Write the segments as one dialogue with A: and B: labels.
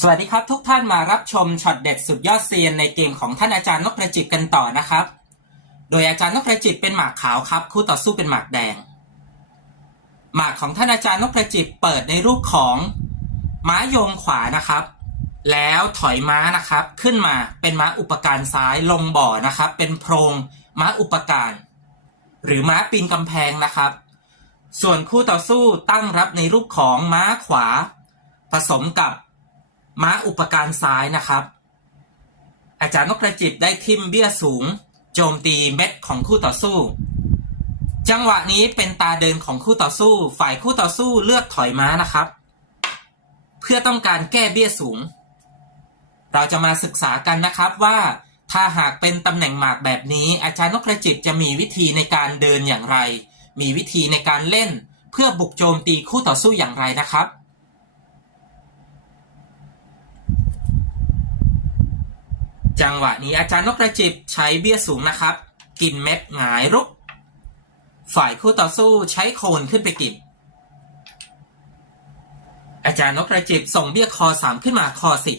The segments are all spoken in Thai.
A: สวัสดีครับทุกท่านมารับชมช็อตเด็ดสุดยอดเซียนในเกมของท่านอาจารย์นพประจิตกันต่อนะครับ โดยอาจารย์นพประจิตเป็นหมากขาวครับ คู่ต่อสู้เป็นหมากแดง หมากของท่านอาจารย์นพประจิตเปิดในรูปของม้าโยงขวานะครับ แล้วถอยม้านะครับ ขึ้นมาเป็นม้าอุปการซ้ายลงบ่อนะครับ เป็นโพรงม้าอุปการ หรือม้าปีนกำแพงนะครับ ส่วนคู่ต่อสู้ตั้งรับในรูปของม้าขวา ผสมกับ ม้าอุปการซ้ายนะครับ อาจารย์นกกระจิบได้ทิมเบี้ยสูง โจมตีเม็ดของคู่ต่อสู้ จังหวะนี้เป็นตาเดินของคู่ต่อสู้ ฝ่ายคู่ต่อสู้เลือกถอยม้านะครับ เพื่อต้องการแก้เบี้ยสูง เราจะมาศึกษากันนะครับว่าถ้าหากเป็นตำแหน่งหมากแบบนี้ อาจารย์นกกระจิบจะมีวิธีในการเดินอย่างไร มีวิธีในการเล่น เพื่อบุกโจมตีคู่ต่อสู้อย่างไรนะครับ จังหวะนี้อาจารย์นกกระจิบใช้เบี้ยสูงนะครับ กินเม็ดหงายรุก ฝ่ายคู่ต่อสู้ใช้โคนขึ้นไปกินอาจารย์นกกระจิบส่งเบี้ยคอสามขึ้นมาคอสิบ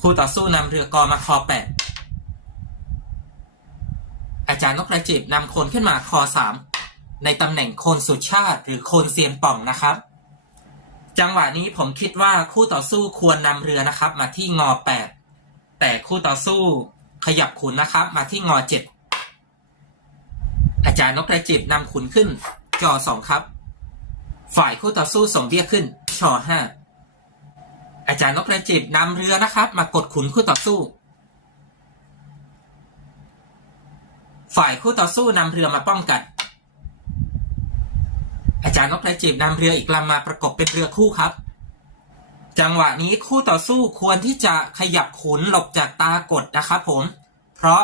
A: คู่ต่อสู้นำเรือกอมาคอแปดอาจารย์นกกระจิบนำโคนขึ้นมาคอสามในตำแหน่งโคนสุชาติหรือโคนเซียนป่องนะครับ จังหวะนี้ผมคิดว่าคู่ต่อสู้ควรนำเรือนะครับ มาที่งอแปดแต่คู่ต่อสู้ขยับขุนนะครับ มาที่งอเจ็ดอาจารย์นกกระจิบนำขุนขึ้น จอสองครับ ฝ่ายคู่ต่อสู้ส่งเบี้ยขึ้น ชอห้าอาจารย์นกกระจิบนำเรือนะครับ มากดขุนคู่ต่อสู้ ฝ่ายคู่ต่อสู้นำเรือมาป้องกัน จารย์นกกระจิบนำเรืออีกลำมาประกบเป็นเรือคู่ครับ จังหวะนี้คู่ต่อสู้ควรที่จะขยับขุนหลบจากตากดนะครับผม เพราะ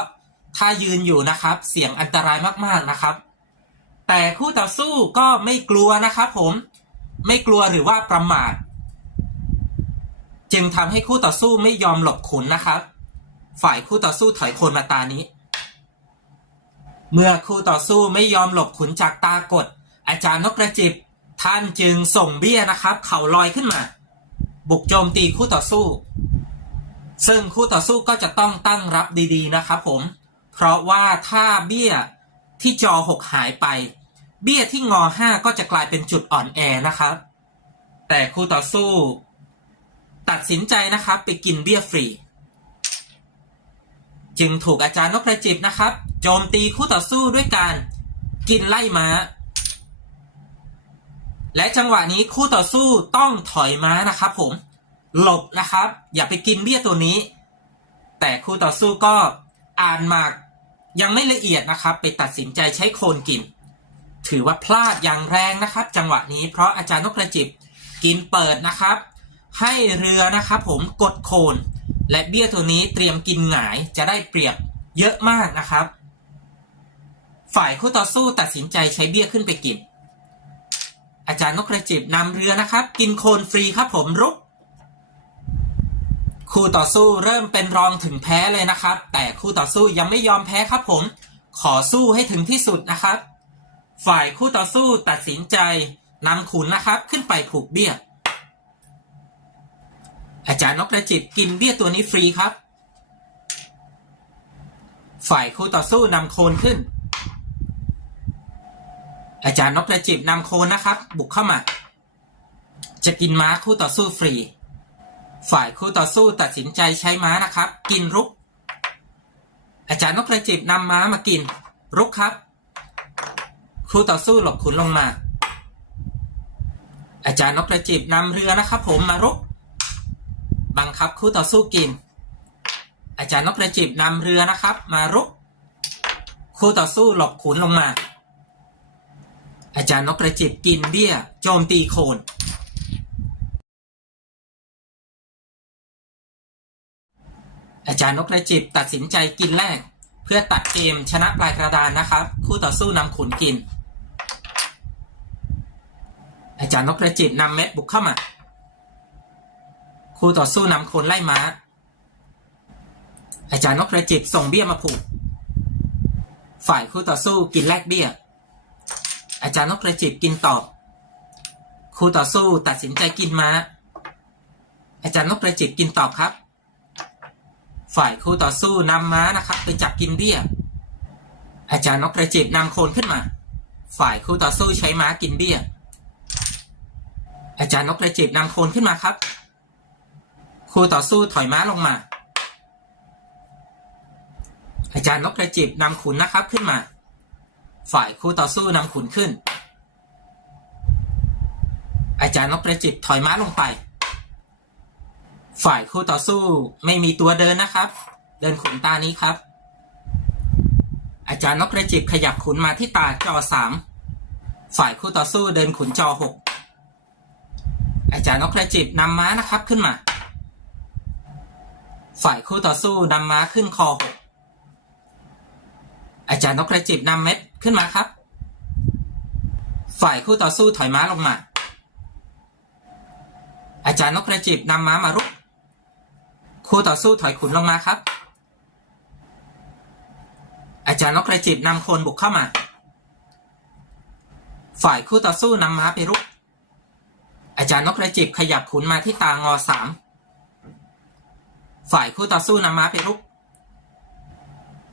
A: ถ้ายืนอยู่นะครับเสี่ยงอันตรายมากๆนะครับ แต่คู่ต่อสู้ก็ไม่กลัวนะครับผมไม่กลัวหรือว่าประมาท จึงทำให้คู่ต่อสู้ไม่ยอมหลบขุนนะครับ ฝ่ายคู่ต่อสู้ถอยคนมาตานี้ เมื่อคู่ต่อสู้ไม่ยอมหลบขุนจากตากด อาจารย์นกกระจิบท่านจึงส่งเบี้ยนะครับ เข่าลอยขึ้นมา บุกโจมตีคู่ต่อสู้ ซึ่งคู่ต่อสู้ก็จะต้องตั้งรับดีๆนะครับผม เพราะว่าถ้าเบี้ยที่จอหกหายไป เบี้ยที่งอห้าก็จะกลายเป็นจุดอ่อนแอนะครับ แต่คู่ต่อสู้ ตัดสินใจนะครับไปกินเบี้ยฟรี จึงถูกอาจารย์นกกระจิบนะครับ โจมตีคู่ต่อสู้ด้วยการกินไล่ม้า และจังหวะนี้คู่ต่อสู้ต้องถอยม้านะครับ ผม หลบนะครับ อย่าไปกินเบี้ยตัวนี้ แต่คู่ต่อสู้ก็อ่านหมากยังไม่ละเอียดนะครับ ไปตัดสินใจใช้โคนกิน ถือว่าพลาดอย่างแรงนะครับ จังหวะนี้เพราะอาจารย์นกกระจิบกินเปิดนะครับ ให้เรือนะครับ ผมกดโคน และเบี้ยตัวนี้เตรียมกินหงายจะได้เปรียบเยอะมากนะครับ ฝ่ายคู่ต่อสู้ตัดสินใจใช้เบี้ยขึ้นไปกิน อาจารย์นกกระจิบนำเรือนะครับ กินโคนฟรีครับผมรุก คู่ต่อสู้เริ่มเป็นรองถึงแพ้เลยนะครับ แต่คู่ต่อสู้ยังไม่ยอมแพ้ครับผม ขอสู้ให้ถึงที่สุดนะครับ ฝ่ายคู่ต่อสู้ตัดสินใจนำขุนนะครับขึ้นไปผูกเบี้ย อาจารย์นกกระจิบกินเบี้ยตัวนี้ฟรีครับ ฝ่ายคู่ต่อสู้นำโคนขึ้น อาจารย์นกกระจิบนำโคนนะครับ บุกเข้ามา จะกินม้าคู่ต่อสู้ฟรี ฝ่ายคู่ต่อสู้ตัดสินใจใช้ม้านะครับ กินรุก อาจารย์นกกระจิบนำม้ามากิน รุกครับ คู่ต่อสู้หลบขุนลงมา อาจารย์นกกระจิบนำเรือนะครับ ผมมารุก บังคับคู่ต่อสู้กิน อาจารย์นกกระจิบนำเรือนะครับ มารุก คู่ต่อสู้หลบขุนลงมา อาจารย์นกกระจิบกินเบี้ยโจมตีโคนอาจารย์นกกระจิบตัดสินใจกินแรก เพื่อตัดเกมชนะปลายกระดานนะครับ คู่ต่อสู้นำขุนกิน อาจารย์นกกระจิบนำเม็ดบุกเข้ามา คู่ต่อสู้นำคนไล่ม้า อาจารย์นกกระจิบส่งเบี้ยมาผูก ฝ่ายคู่ต่อสู้กินแลกเบี้ย อาจารย์นกกระจิบกินตอบ คู่ต่อสู้ตัดสินใจกินม้า อาจารย์นกกระจิบกินตอบครับ ฝ่ายคู่ต่อสู้นำม้านะครับ ไปจับกินเบี้ย อาจารย์นกกระจิบนำโคนขึ้นมา ฝ่ายคู่ต่อสู้ใช้ม้ากินเบี้ย อาจารย์นกกระจิบนำโคนขึ้นมาครับ คู่ต่อสู้ถอยม้าลงมา อาจารย์นกกระจิบนำขุนนะครับขึ้นมา ฝ่ายคู่ต่อสู้นำขุนขึ้น อาจารย์นกกระจิบถอยม้าลงไป ฝ่ายคู่ต่อสู้ไม่มีตัวเดินนะครับ เดินขุนตานี้ครับ อาจารย์นกกระจิบขยับขุนมาที่ตาจอสามฝ่ายคู่ต่อสู้เดินขุนจอหกอาจารย์นกกระจิบนำม้านะครับขึ้นมา ฝ่ายคู่ต่อสู้นำม้าขึ้นคอหก อาจารย์นกกระจิบนำเม็ดขึ้นมาครับ ฝ่ายคู่ต่อสู้ถอยม้าลงมา อาจารย์นกกระจิบนำม้ามารุก คู่ต่อสู้ถอยขุนลงมาครับ อาจารย์นกกระจิบนำโคนบุกเข้ามา ฝ่ายคู่ต่อสู้นำม้าไปรุก อาจารย์นกกระจิบขยับขุนมาที่ตางอสามฝ่ายคู่ต่อสู้นำม้าไปรุก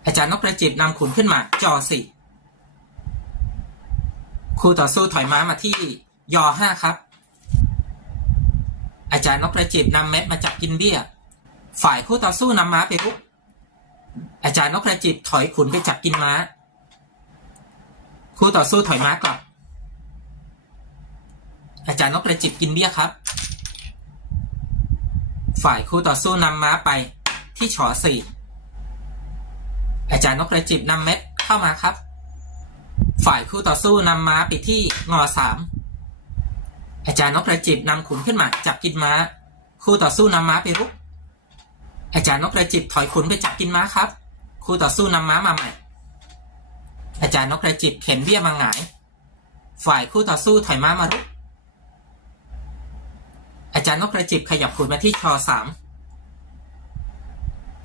A: อาจารย์นกกระจิบนำขุนขึ้นมาจอสี่คู่ต่อสู้ถอยม้ามาที่ยอห้าครับ อาจารย์นกกระจิบนำเม็ดมาจับกินเบี้ย ฝ่ายคู่ต่อสู้นำม้าไปรุกอาจารย์นกกระจิบถอยขุนไปจับกินม้า คู่ต่อสู้ถอยม้ากลับ อาจารย์นกกระจิบกินเบี้ยครับ ฝ่ายคู่ต่อสู้นำม้าไปที่ฉอสี่ อาจารย์นกกระจิบนำเม็ดเข้ามาครับ ฝ่ายคู่ต่อสู้นำม้าไปที่งอสามอาจารย์นกกระจิบนำขุนขึ้นมาจับกินม้า คู่ต่อสู้นำม้าไปรุก อาจารย์นกกระจิบถอยขุนไปจับกินม้าครับ คู่ต่อสู้นำม้ามาใหม่ อาจารย์นกกระจิบเข็นเบี้ยมาหงาย ฝ่ายคู่ต่อสู้ถอยม้ามารุก อาจารย์นกกระจิบขยับขุนมาที่ชอสาม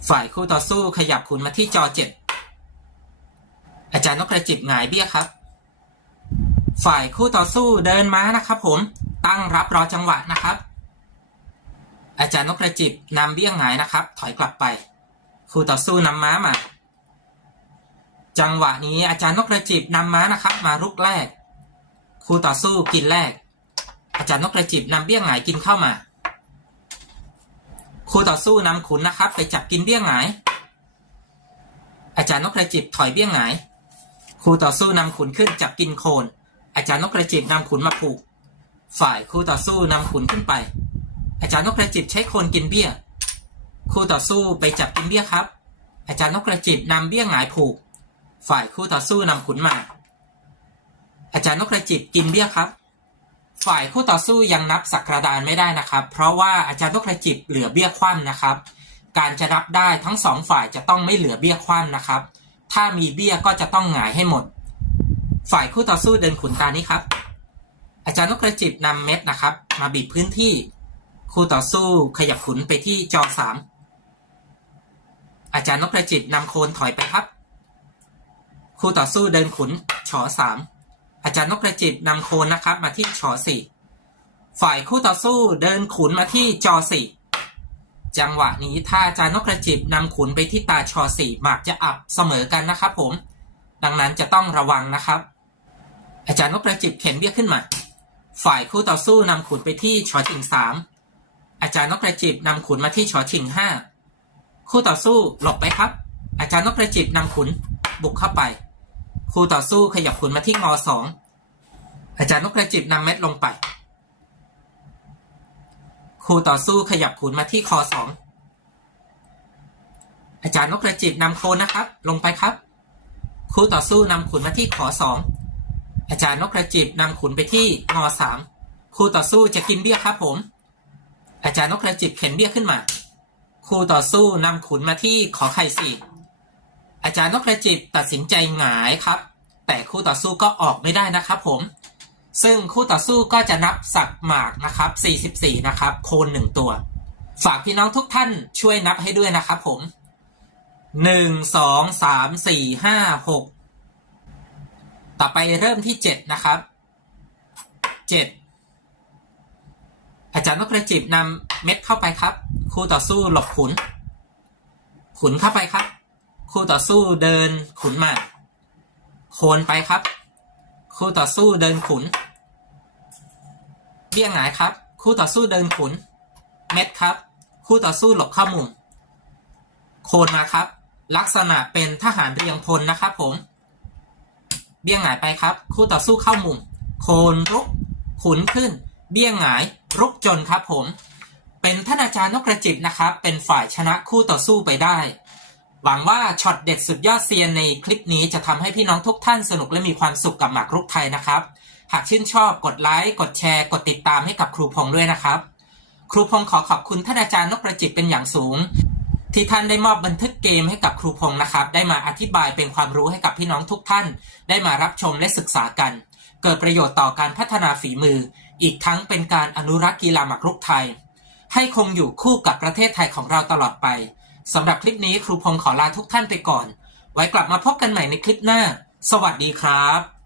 A: ฝ่ายคู่ต่อสู้ขยับขุนมาที่จอเจ็ด อาจารย์นกกระจิบหงายเบี้ยครับ ฝ่ายคู่ต่อสู้เดินม้านะครับผมตั้งรับรอจังหวะนะครับ อาจารย์นกกระจิบนำเบี้ยหงายนะครับ ถอยกลับไป คู่ต่อสู้นำม้ามา จังหวะนี้อาจารย์นกกระจิบนำม้านะครับ มารุกแรก คู่ต่อสู้กินแรก อาจารย์นกกระจิบนำเบี้ยหงายกินเข้ามาคู่ต่อสู้นำขุนนะครับ ไปจับกินเบี้ยหงาย อาจารย์นกกระจิบถอยเบี้ยหงาย คู่ต่อสู้นำขุนขึ้นจับกินโคน อาจารย์นกกระจิบนำขุนมาผูก ฝ่ายคู่ต่อสู้นำขุนขึ้นไป อาจารย์นกกระจิบใช้โคนกินเบี้ย คู่ต่อสู้ไปจับกินเบี้ยครับ อาจารย์นกกระจิบนำเบี้ยหงายผูก ฝ่ายคู่ต่อสู้นำขุนมา อาจารย์นกกระจิบกินเบี้ยครับ ฝ่ายคู่ต่อสู้ยังนับสักกระดานไม่ได้นะครับ เพราะว่าอาจารย์นกกระจิบเหลือเบี้ยคว่ำนะครับ การจะนับได้ทั้งสองฝ่ายจะต้องไม่เหลือเบี้ยคว่ำนะครับ ถ้ามีเบี้ยก็จะต้องหงายให้หมด ฝ่ายคู่ต่อสู้เดินขุนตานี้ครับ อาจารย์นกกระจิบนำเม็ดนะครับ มาบีบพื้นที่ คู่ต่อสู้ขยับขุนไปที่จอสามอาจารย์นกกระจิบนำโคนถอยไปครับ คู่ต่อสู้เดินขุนฉอสามอาจารย์นกกระจิบนำโคนนะครับ มาที่ฉอสี่ฝ่ายคู่ต่อสู้เดินขุนมาที่จอสี่ จังหวะนี้ถ้าอาจารย์นกกระจิบนำขุนไปที่ตาชอสี่หมากจะอับเสมอกันนะครับผม ดังนั้นจะต้องระวังนะครับ อาจารย์นกกระจิบเข็นเบี้ยขึ้นมา ฝ่ายคู่ต่อสู้นำขุนไปที่ชอชิงสามอาจารย์นกกระจิบนำขุนมาที่ชอชิงห้าคู่ต่อสู้หลบไปครับ อาจารย์นกกระจิบนำขุนบุกเข้าไป คู่ต่อสู้ขยับขุนมาที่งอสองอาจารย์นกกระจิบนำเม็ดลงไป คู่ต่อสู้ขยับขุนมาที่คอสองอาจารย์นกกระจิบนำโคนนะครับ ลงไปครับ คู่ต่อสู้นำขุนมาที่ขอสองอาจารย์นกกระจิบนำขุนไปที่งอสามคู่ต่อสู้จะกินเบี้ยครับผม อาจารย์นกกระจิบเข็นเบี้ยขึ้นมา คู่ต่อสู้นำขุนมาที่ขอไข่สี่อาจารย์นกกระจิบตัดสินใจหงายครับ แต่คู่ต่อสู้ก็ออกไม่ได้นะครับผม ซึ่งคู่ต่อสู้ก็จะนับสักหมากนะครับ 44 นะครับ โคนหนึ่งตัว ฝากพี่น้องทุกท่านช่วยนับให้ด้วยนะครับผมหนึ่งสองสามสี่ห้าหกต่อไปเริ่มที่เจ็ดนะครับเจ็ดจารย์นพประจิบนำเม็ดเข้าไปครับ คู่ต่อสู้หลบขุน ขุนเข้าไปครับ คู่ต่อสู้เดินขุนมา โคนไปครับคู่ต่อสู้เดินขุน เบี้ยงหงายครับ คู่ต่อสู้เดินขุน เม็ดครับ คู่ต่อสู้หลบเข้ามุม โคนมาครับ ลักษณะเป็นทหารเรียงพลนะครับผม เบี้ยงหงายไปครับ คู่ต่อสู้เข้ามุม โคนรุก ขุนขึ้น เบี้ยงหงาย รุกจนครับผม เป็นท่านอาจารย์นกกระจิบนะครับ เป็นฝ่ายชนะคู่ต่อสู้ไปได้ หวังว่าช็อตเด็ดสุดยอดเซียนในคลิปนี้จะทำให้พี่น้องทุกท่านสนุกและมีความสุขกับหมากรุกไทยนะครับ หากชื่นชอบกดไลค์ กดแชร์ กดติดตามให้กับครูพงษ์ด้วยนะครับ ครูพงษ์ขอขอบคุณท่านอาจารย์นกกระจิบเป็นอย่างสูง ที่ท่านได้มอบบันทึกเกมให้กับครูพงษ์นะครับ ได้มาอธิบายเป็นความรู้ให้กับพี่น้องทุกท่าน ได้มารับชมและศึกษากัน เกิดประโยชน์ต่อการพัฒนาฝีมือ อีกทั้งเป็นการอนุรักษ์กีฬาหมากรุกไทย ให้คงอยู่คู่กับประเทศไทยของเราตลอดไปสำหรับคลิปนี้ครูพงษ์ขอลาทุกท่านไปก่อน ไว้กลับมาพบกันใหม่ในคลิปหน้า สวัสดีครับ